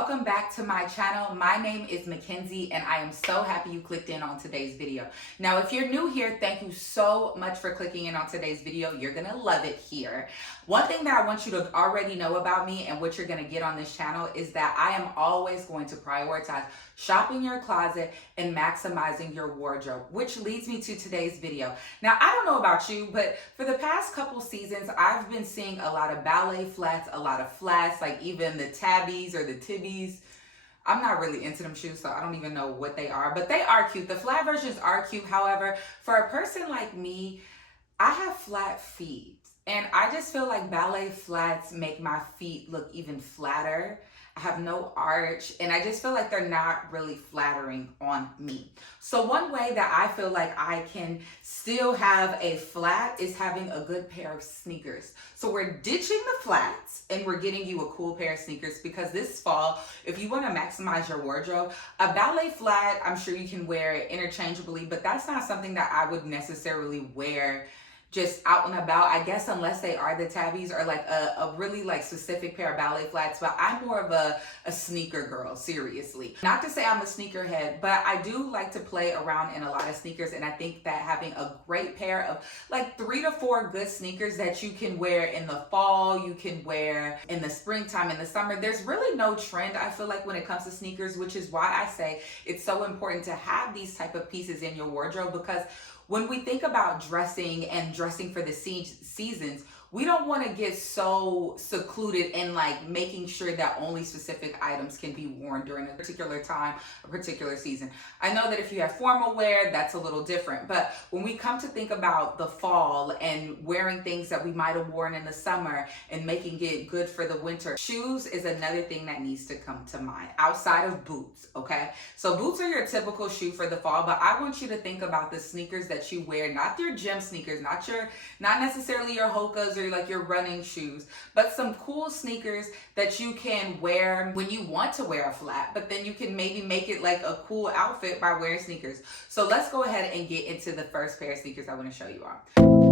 Welcome back to my channel. My name is McKenzie and I am so happy you clicked in on today's video. Now, if you're new here, thank you so much for clicking in on today's video. You're gonna love it here. One thing that I want you to already know about me and what you're gonna get on this channel is that I am always going to prioritize shopping your closet and maximizing your wardrobe, which leads me to today's video. Now, I don't know about you, but for the past couple seasons, I've been seeing a lot of ballet flats, a lot of flats, like even the tabbies or the tibbies. I'm not really into them shoes, so I don't even know what they are, but they are cute. The flat versions are cute. However, for a person like me, I have flat feet. And I just feel like ballet flats make my feet look even flatter. I have no arch, and I just feel like they're not really flattering on me. So one way that I feel like I can still have a flat is having a good pair of sneakers. So we're ditching the flats and we're getting you a cool pair of sneakers, because this fall, if you want to maximize your wardrobe, a ballet flat, I'm sure you can wear it interchangeably, but that's not something that I would necessarily wear just out and about, I guess, unless they are the tabbies or like a really like specific pair of ballet flats. But I'm more of a sneaker girl, seriously. Not to say I'm a sneakerhead, but I do like to play around in a lot of sneakers, and I think that having a great pair of like 3 to 4 good sneakers that you can wear in the fall, you can wear in the springtime, in the summer, there's really no trend, I feel like, when it comes to sneakers, which is why I say it's so important to have these type of pieces in your wardrobe, because when we think about dressing and dressing for the seasons, we don't want to get so secluded in like making sure that only specific items can be worn during a particular time, a particular season. I know that if you have formal wear, that's a little different. But when we come to think about the fall and wearing things that we might have worn in the summer and making it good for the winter, shoes is another thing that needs to come to mind outside of boots, okay? So boots are your typical shoe for the fall, but I want you to think about the sneakers that you wear, not your gym sneakers, not necessarily your Hokas or like your running shoes, but some cool sneakers that you can wear when you want to wear a flat, but then you can maybe make it like a cool outfit by wearing sneakers. So let's go ahead and get into the first pair of sneakers I want to show you on.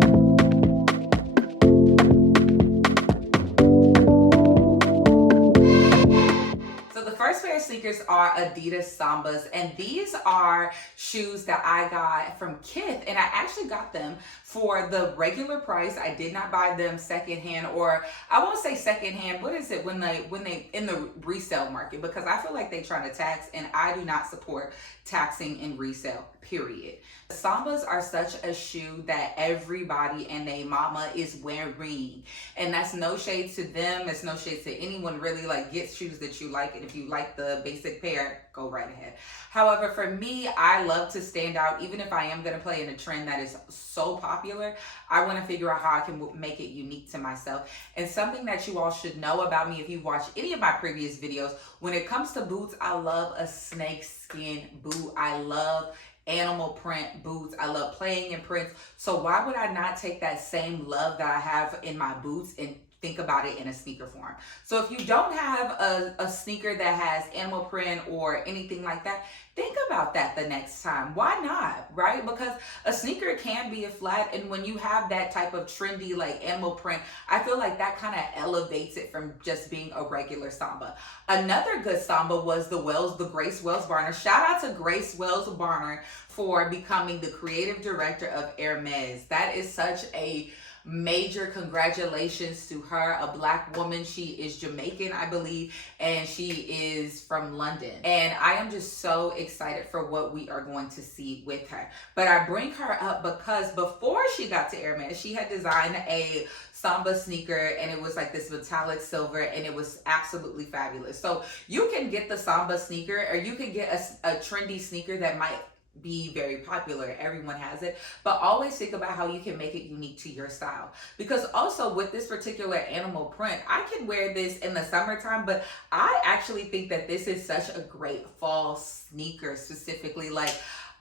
First pair of sneakers are ADIDAS SAMBAS, and these are shoes that I got from Kith, and I actually got them for the regular price. I did not buy them secondhand, or I won't say secondhand. What is it when they in the resale market? Because I feel like they try to tax, and I do not support taxing in resale, period. Sambas are such a shoe that everybody and their mama is wearing, and that's no shade to them. It's no shade to anyone, really. Like, get shoes that you like, and if you like the basic pair, go right ahead. However, for me, I love to stand out. Even if I am going to play in a trend that is so popular, I want to figure out how I can make it unique to myself. And something that you all should know about me, if you've watched any of my previous videos, when it comes to boots, I love a snake skin boot. I love animal print boots. I love playing in prints. So why would I not take that same love that I have in my boots and think about it in a sneaker form? So if you don't have a sneaker that has animal print or anything like that, think about that the next time. Why not, right? Because a sneaker can be a flat, and when you have that type of trendy like animal print, I feel like that kind of elevates it from just being a regular Samba. Another good Samba was the Grace Wells Barner. Shout out to Grace Wells Barner for becoming the creative director of AIRMAX. That is such a major congratulations to her, a Black woman. She is Jamaican, I believe, and she is from London. And I am just so excited for what we are going to see with her. But I bring her up because before she got to AIRMAX, she had designed a Samba sneaker, and it was like this metallic silver, and it was absolutely fabulous. So you can get the Samba sneaker, or you can get a trendy sneaker that might be very popular. Everyone has it, but always think about how you can make it unique to your style. Because also with this particular animal print, I can wear this in the summertime, but I actually think that this is such a great fall sneaker specifically. Like,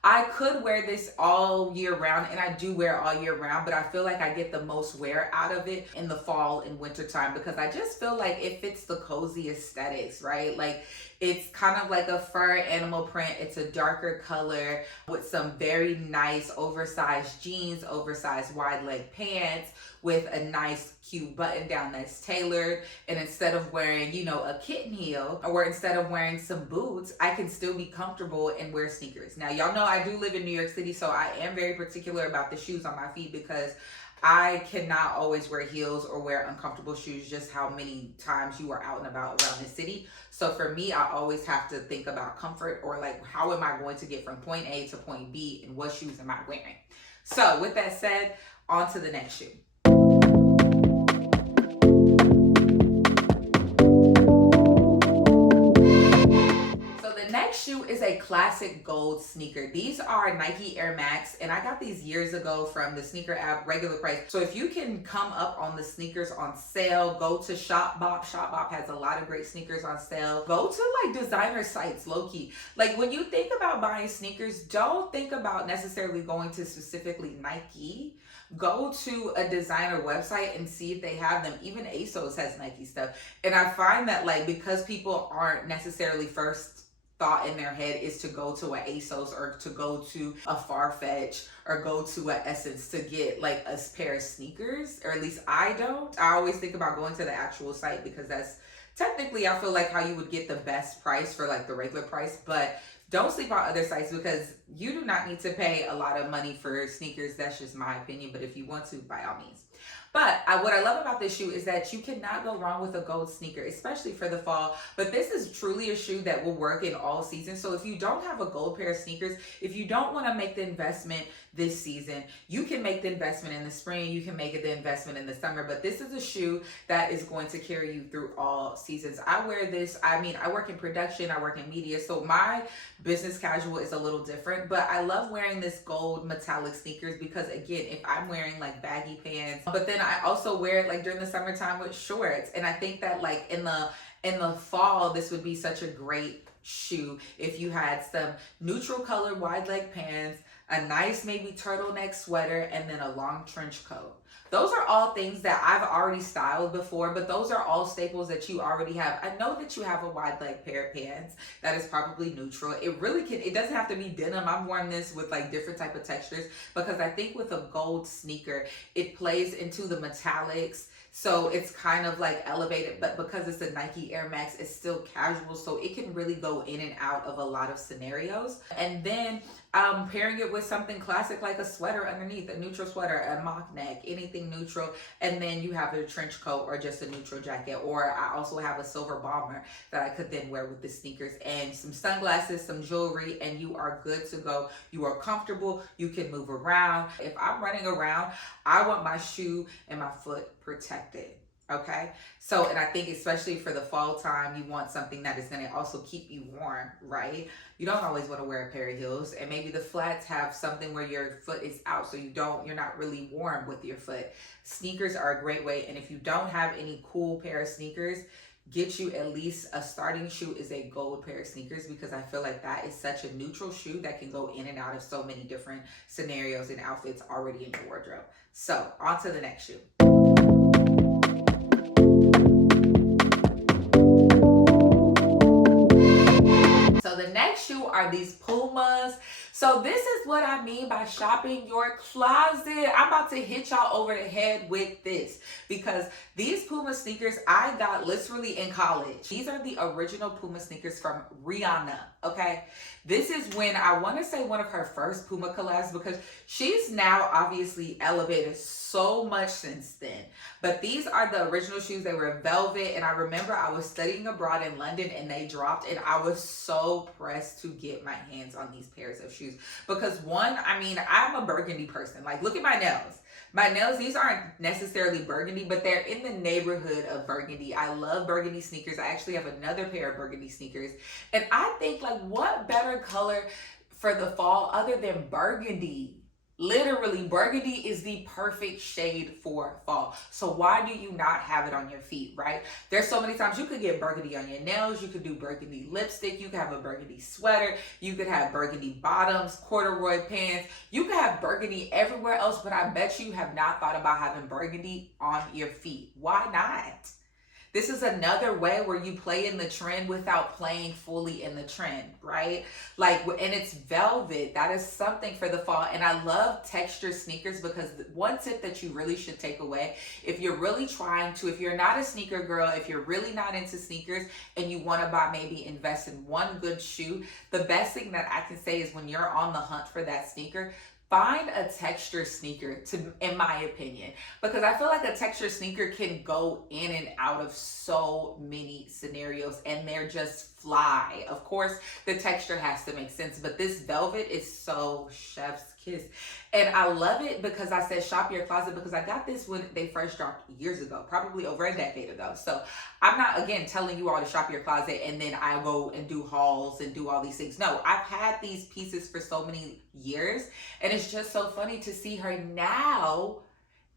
I could wear this all year round, and I do wear all year round, but I feel like I get the most wear out of it in the fall and winter time because I just feel like it fits the cozy aesthetics, right? Like it's kind of like a fur animal print. It's a darker color with some very nice oversized jeans, oversized wide leg pants with a nice cute button down that's tailored. And instead of wearing, you know, a kitten heel, or instead of wearing some boots, I can still be comfortable and wear sneakers. Now, y'all know I do live in New York City, so I am very particular about the shoes on my feet because I cannot always wear heels or wear uncomfortable shoes just how many times you are out and about around the city. So for me, I always have to think about comfort, or like, how am I going to get from point A to point B and what shoes am I wearing? So with that said, on to the next shoe. Shoe is a classic gold sneaker. These are Nike AIRMAX, and I got these years ago from the sneaker app regular price. So if you can come up on the sneakers on sale, go to Shopbop. Shopbop has a lot of great sneakers on sale. Go to like designer sites, low-key. Like when you think about buying sneakers, don't think about necessarily going to specifically Nike. Go to a designer website and see if they have them. Even ASOS has Nike stuff. And I find that like, because people aren't necessarily first thought in their head is to go to a ASOS or to go to a Farfetch or go to a Essence to get like a pair of sneakers, or at least I don't. I always think about going to the actual site because that's technically, I feel like, how you would get the best price for like the regular price. But don't sleep on other sites because you do not need to pay a lot of money for sneakers. That's just my opinion, but if you want to, by all means. But what I love about this shoe is that you cannot go wrong with a gold sneaker, especially for the fall. But this is truly a shoe that will work in all seasons. So if you don't have a gold pair of sneakers, if you don't want to make the investment this season, you can make the investment in the spring, you can make the investment in the summer. But this is a shoe that is going to carry you through all seasons. I wear this, I mean, I work in production, I work in media, so my business casual is a little different, but I love wearing this gold metallic sneakers because, again, if I'm wearing like baggy pants, but then I also wear it like during the summertime with shorts. And I think that like in the fall, this would be such a great shoe if you had some neutral color wide leg pants, a nice maybe turtleneck sweater, and then a long trench coat. Those are all things that I've already styled before, but those are all staples that you already have. I know that you have a wide leg pair of pants that is probably neutral. It really can, it doesn't have to be denim. I've worn this with like different type of textures because I think with a gold sneaker, it plays into the metallics. So it's kind of like elevated, but because it's a Nike AIRMAX, it's still casual. So it can really go in and out of a lot of scenarios. And then pairing it with something classic like a sweater underneath, a neutral sweater, a mock neck, anything neutral. And then you have a trench coat or just a neutral jacket. Or I also have a silver bomber that I could then wear with the sneakers and some sunglasses, some jewelry, and you are good to go. You are comfortable. You can move around. If I'm running around, I want my shoe and my foot protected. Okay, so, and I think especially for the fall time, you want something that is going to also keep you warm, right? You don't always want to wear a pair of heels, and maybe the flats have something where your foot is out, so you're not really warm with your foot. Sneakers are a great way, and if you don't have any cool pair of sneakers, get you at least a starting shoe is a gold pair of sneakers, because I feel like that is such a neutral shoe that can go in and out of so many different scenarios and outfits already in your wardrobe. So on to the next shoe. The next shoe are these PUMAs. So this is what I mean by shopping your closet. I'm about to hit y'all over the head with this because these PUMA sneakers I got literally in college. These are the original PUMA sneakers from Rihanna, okay? This is when I want to say one of her first PUMA collabs, because she's now obviously elevated so much since then. But these are the original shoes. They were velvet, and I remember I was studying abroad in London and they dropped, and I was so pressed to get my hands on these pairs of shoes because, one, I mean, I'm a burgundy person. Like, look at my nails. My nails, these aren't necessarily burgundy, but they're in the neighborhood of burgundy. I love burgundy sneakers. I actually have another pair of burgundy sneakers. And I think, like, what better color for the fall other than burgundy? Literally, burgundy is the perfect shade for fall. So why do you not have it on your feet, right? There's so many times you could get burgundy on your nails. You could do burgundy lipstick. You could have a burgundy sweater. You could have burgundy bottoms, corduroy pants. You could have burgundy everywhere else, but I bet you have not thought about having burgundy on your feet. Why not? This is another way where you play in the trend without playing fully in the trend, right? Like, and it's velvet. That is something for the fall. And I love texture sneakers because one tip that you really should take away, if you're really trying to, if you're not a sneaker girl, if you're really not into sneakers and you want to buy, maybe invest in one good shoe, the best thing that I can say is when you're on the hunt for that sneaker, find a texture sneaker, in my opinion, because I feel like a texture sneaker can go in and out of so many scenarios and they're just fly. Of course, the texture has to make sense, but this velvet is so chef's kiss. And I love it because I said shop your closet, because I got this when they first dropped years ago, probably over a decade ago. So I'm not, again, telling you all to shop your closet and then I go and do hauls and do all these things. No, I've had these pieces for so many years, and it's just so funny to see her now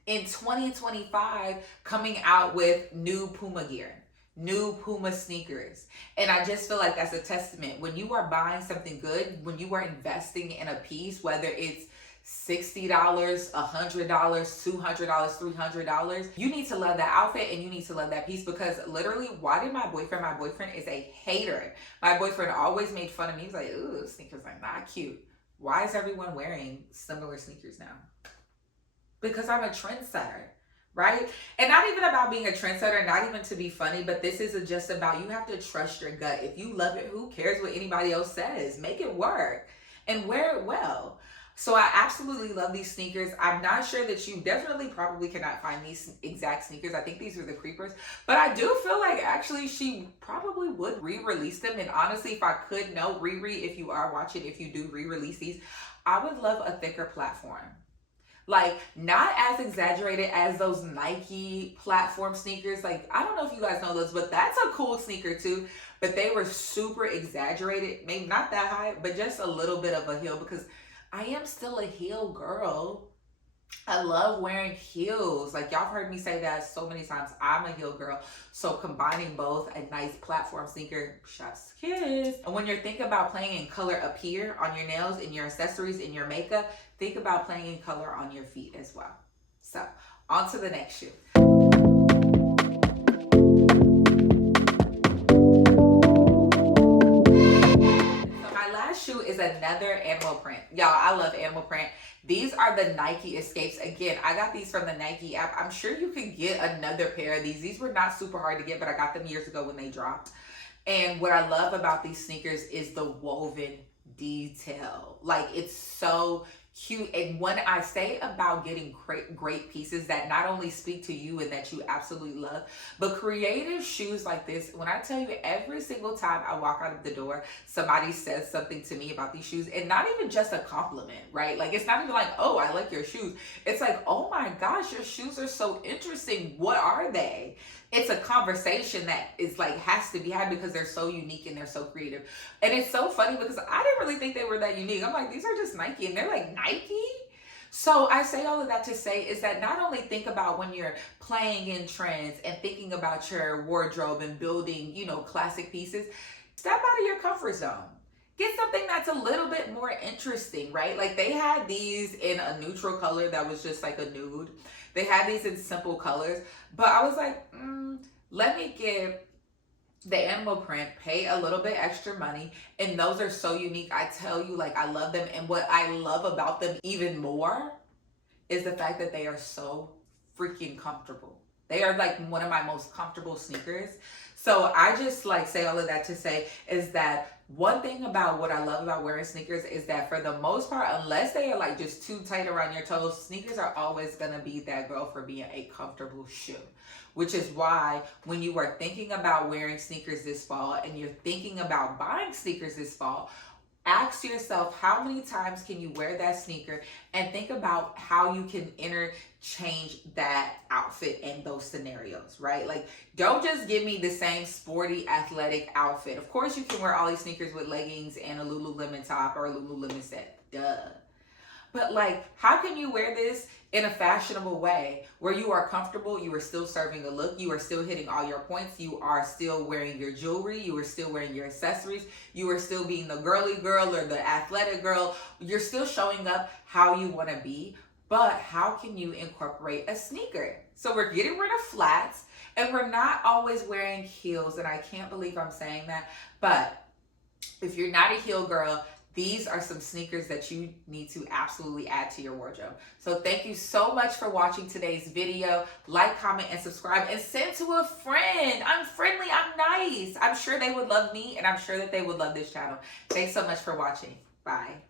in 2025 coming out with new PUMA gear, new PUMA sneakers. And I just feel like that's a testament. When you are buying something good, when you are investing in a piece, whether it's $60, $100, $200, $300, you need to love that outfit and you need to love that piece, because literally, why did my boyfriend is a hater. My boyfriend always made fun of me. He was like, ooh, sneakers are not cute. Why is everyone wearing similar sneakers now? Because I'm a trendsetter, right? And not even about being a trendsetter, not even to be funny, but this is just about, you have to trust your gut. If you love it, who cares what anybody else says? Make it work and wear it well. So I absolutely love these sneakers. I'm not sure that you probably cannot find these exact sneakers. I think these are the creepers, but I do feel like actually she probably would re-release them. And honestly, if I could, no, Riri, if you are watching, if you do re-release these, I would love a thicker platform. Like, not as exaggerated as those Nike platform sneakers. Like, I don't know if you guys know those, but that's a cool sneaker too. But they were super exaggerated. Maybe not that high, but just a little bit of a heel, because I am still a heel girl. I love wearing heels. Like, y'all have heard me say that so many times. I'm a heel girl. So combining both, a nice platform sneaker, chef's kiss. And when you're thinking about playing in color up here on your nails, in your accessories, in your makeup, think about playing in color on your feet as well. So on to the next shoe. Shoe is another animal print. Y'all, I love animal print. These are the Nike Escapes. Again, I got these from the Nike app. I'm sure you can get another pair of these. These were not super hard to get, but I got them years ago when they dropped. And what I love about these sneakers is the woven detail. Like, it's so cute. And when I say about getting great pieces that not only speak to you and that you absolutely love, but creative shoes like this, when I tell you, every single time I walk out of the door, somebody says something to me about these shoes, and not even just a compliment, right? Like, it's not even like, oh, I like your shoes. It's like, oh my gosh, your shoes are so interesting. What are they? It's a conversation that is like, has to be had because they're so unique and they're so creative. And it's so funny because I didn't really think they were that unique. I'm like, these are just Nike, and they're like, Nike? So I say all of that to say is that not only think about when you're playing in trends and thinking about your wardrobe and building, you know, classic pieces, step out of your comfort zone. Get something that's a little bit more interesting, right? Like, they had these in a neutral color that was just like a nude. They had these in simple colors, but I was like, let me get the animal print, pay a little bit extra money, and those are so unique. I tell you, like, I love them, and what I love about them even more is the fact that they are so freaking comfortable. They are like one of my most comfortable sneakers. So I just like say all of that to say is that one thing about what I love about wearing sneakers is that for the most part, unless they are like just too tight around your toes, sneakers are always gonna be that girl for being a comfortable shoe. Which is why when you are thinking about wearing sneakers this fall and you're thinking about buying sneakers this fall, ask yourself, how many times can you wear that sneaker, and think about how you can interchange that outfit in those scenarios, right? Like, don't just give me the same sporty athletic outfit. Of course, you can wear all these sneakers with leggings and a Lululemon top or a Lululemon set, duh. But like, how can you wear this in a fashionable way where you are comfortable, you are still serving a look, you are still hitting all your points, you are still wearing your jewelry, you are still wearing your accessories, you are still being the girly girl or the athletic girl, you're still showing up how you want to be, but how can you incorporate a sneaker? So we're getting rid of flats, and we're not always wearing heels, and I can't believe I'm saying that, but if you're not a heel girl, these are some sneakers that you need to absolutely add to your wardrobe. So thank you so much for watching today's video. Like, comment, and subscribe, and send to a friend. I'm friendly, I'm nice. I'm sure they would love me, and I'm sure that they would love this channel. Thanks so much for watching. Bye.